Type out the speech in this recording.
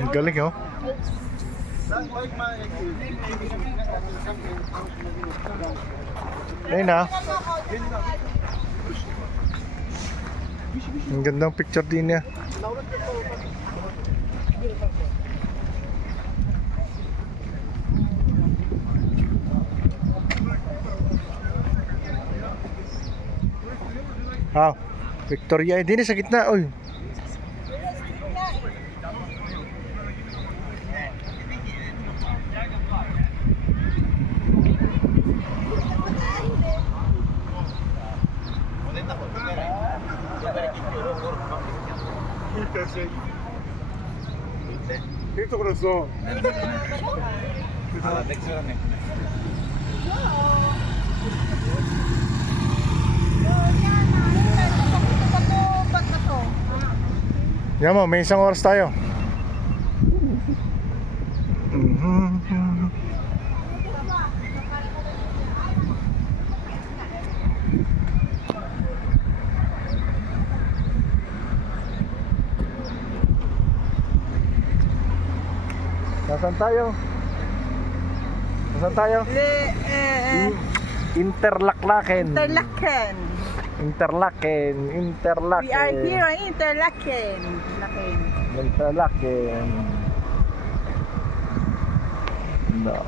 Ang galing oh. Ayun na. Ang gandang picture din niya. Ah, Victoria, din sa gitna, oy. Dito ko na so. Yan mo, may isang oras tayo. Nasaan tayo? Nasaan tayo? Interlaken. Interlaken. Interlaken. Interlaken. We are here in Interlaken. Interlaken. No.